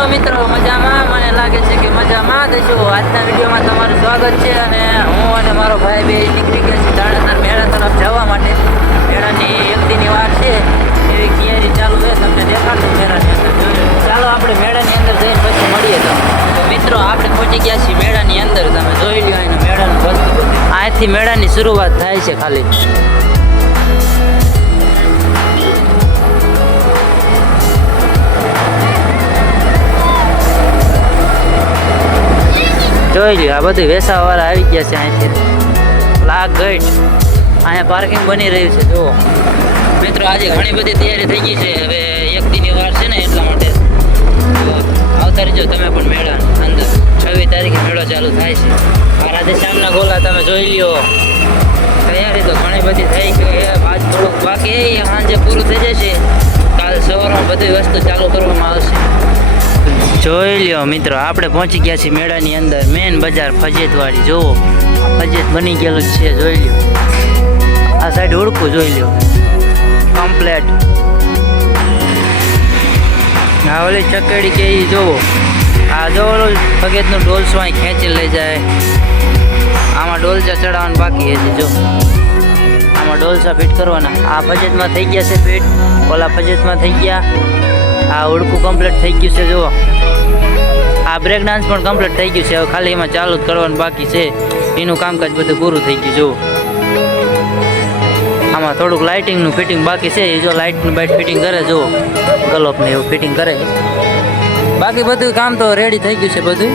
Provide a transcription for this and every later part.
છો મિત્રો? મજામાં? મને લાગે છે કે મજામાં જ છો. આજના વિડીયોમાં તમારું સ્વાગત છે અને હું અને મારો ભાઈ બે નીકળી ગયા છીએ દાણાસર મેળા તરફ જવા માટે. મેળાની એક દીની વાર છે, એવી તૈયારી ચાલુ છે. તમને દેખાડું મેળાની અંદર. ચાલો આપણે મેળાની અંદર જઈને પછી મળીએ. તો મિત્રો આપણે પહોંચી ગયા છીએ મેળાની અંદર. તમે જોઈ લો એનું મેળાનું વસ્તુ. અહીંથી મેળાની શરૂઆત થાય છે ખાલી. જોઈ લ્યો, આ બધું વેસાવાળા આવી ગયા છે. અહીંથી લાગ ગઈટ અહીંયા પાર્કિંગ બની રહ્યું છે. જુઓ મિત્રો, આજે ઘણી બધી તૈયારી થઈ ગઈ છે. હવે એક દીની વાર છે ને, એટલા માટે આવતા રહેજો તમે પણ મેળા અંદર. 26 તારીખે મેળો ચાલુ થાય છે. આ રાધેશ્યામના ગોલા તમે જોઈ લ્યો. તૈયારી તો ઘણી બધી થઈ ગઈ. આજ થોડુંક બાકી, સાંજે પૂરું થઈ જશે. કાલ સવારમાં બધી વસ્તુ ચાલુ કરવામાં આવશે. જોઈ લ્યો મિત્રો, આપણે પહોંચી ગયા છીએ મેળાની અંદર. મેન બજાર ફજેતવાળી. જુઓ, ફજેત બની ગયેલું છે. જોઈ લ્યો, આ સાઈડ ઓળખું જોઈ લ્યો કમ્પ્લેટ. આ ઓલી ચકેડી કે એ જોવો. આ જો ફગેતનું ડોલસું અહીં ખેંચી લઈ જાય. આમાં ડોલસા ચડાવવાનું બાકી છે. જો આમાં ડોલસા ફિટ કરવાના. આ ફજેતમાં થઈ ગયા છે ફિટ, ઓલા ફજેતમાં થઈ ગયા. આ ઓળખું કમ્પ્લીટ થઈ ગયું છે. જુઓ, આ બ્રેક ડાન્સ પણ કમ્પ્લીટ થઈ ગયું છે. હવે ખાલી એમાં ચાલુ જ કરવાનું બાકી છે. એનું કામકાજ બધું પૂરું થઈ ગયું. જુઓ, આમાં થોડુંક લાઇટિંગનું ફિટિંગ બાકી છે. એ જો લાઇટનું બાઇટ ફિટિંગ કરે, જુઓ ગલોપને એવું ફિટિંગ કરે. બાકી બધું કામ તો રેડી થઈ ગયું છે બધું.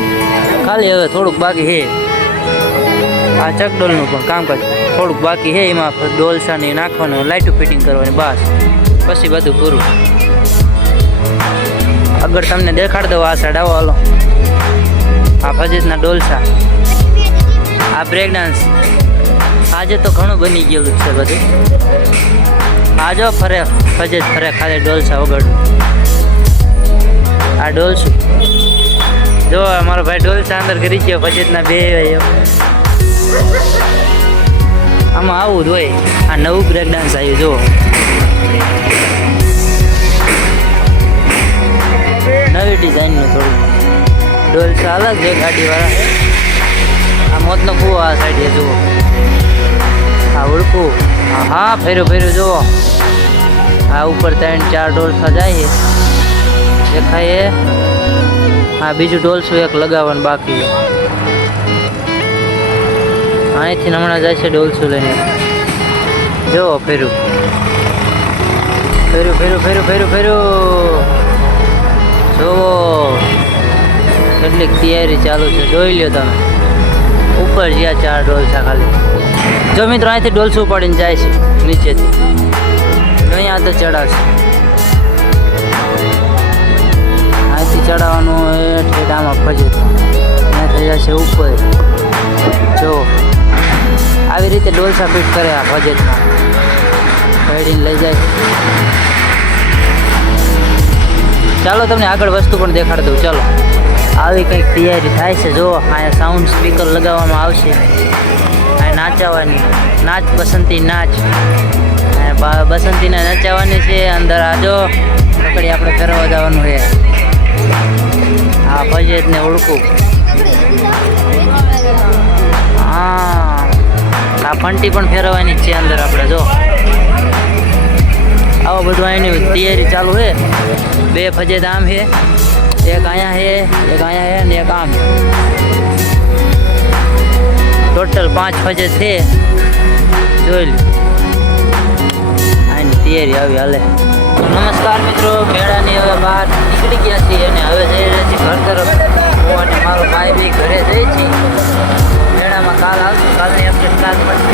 ખાલી હવે થોડુંક બાકી છે. આ ચકડોલનું પણ કામકાજ થોડુંક બાકી છે. એમાં ડોલસાની નાખવાનું, લાઇટું ફિટિંગ કરવાની, બસ પછી બધું પૂરું. આગળ તમને દેખાડ દો. આ સાઈડ આવો, હાલો. આ ફજેતના ડોલસા, આ બ્રેક ડાન્સ. આજે તો ઘણું બની ગયેલું છે બધું. આ જો ફરે ફજેત ફરે, ખાલી ડોલસા વગાડવું. આ ડોલસું જો, મારો ભાઈ ડોલસા અંદર કરી ગયો. ફજેતના બે આમાં આવું જ હોય. આ નવું બ્રેક ડાન્સ આવ્યું. જુઓ, નવી ડિઝાઇનનું થોડું ડોલસા અલગ છે ગાડીવાળા. આ મોતનો કૂવો આ સાઈડે. જુઓ, આ ઓળખું. હા, ફેર્યું ફેર્યું. જુઓ, આ ઉપર 3-4 ડોલસા જાય છે, દેખાય. આ બીજું ડોલસું એક લગાવવાનું બાકી. અહીંથી હમણાં જાય છે ડોલસું લઈને. જુઓ, ફેર્યું ફેર્યું ફેર્યું ફેર્યું ફેર્યું ફેર્યું. જોવો કેટલીક તૈયારી ચાલુ છે. જોઈ લ્યો તમે. ઉપર જ્યાં 4 ડોલસા ખાલી. જો મિત્રો, અહીંથી ડોલસું ઉપાડીને જાય છે નીચેથી. અહીંયા તો ચડાવશે. અહીંથી ચડાવવાનું એ ઠેડામાં ફજે. ત્યાં થઈ જશે ઉપર. જો આવી રીતે ડોલસા ફિટ કરે આ ફજેતમાં. પેડીને લઈ જાય. ચાલો તમને આગળ વસ્તુ પણ દેખાડી દઉં. ચાલો, આવી કંઈક તૈયારી થાય છે. જો અહીંયા સાઉન્ડ સ્પીકર લગાવવામાં આવશે. અહીંયા નાચવાની, નાચ બસંતી નાચ. બસંતીને નચાવવાની છે અંદર. આ જો પકડી આપણે ફેરવા જવાનું છે. આ ફજેતને ઓળખું. હા, આ ફંટી પણ ફેરવવાની છે અંદર આપણે. જો આવો બધું અહીંની તૈયારી ચાલુ છે. 2 ફજેત આમ છે, એક અહીંયા છે, એક અહીંયા છે ને એક આમ. ટોટલ 5 ફજેત છે. જોઈ લો, આની તૈયારી આવી હાલે. નમસ્કાર મિત્રો, મેળાની હવે બહાર નીકળી ગયા છીએ અને હવે જઈ રહ્યા છીએ ઘર તરફ. હું અને મારો ભાઈ બી ઘરે જઈ છીએ. મેળામાં કાલ આવશું. કાલની અપડેટ કાલ મળશે.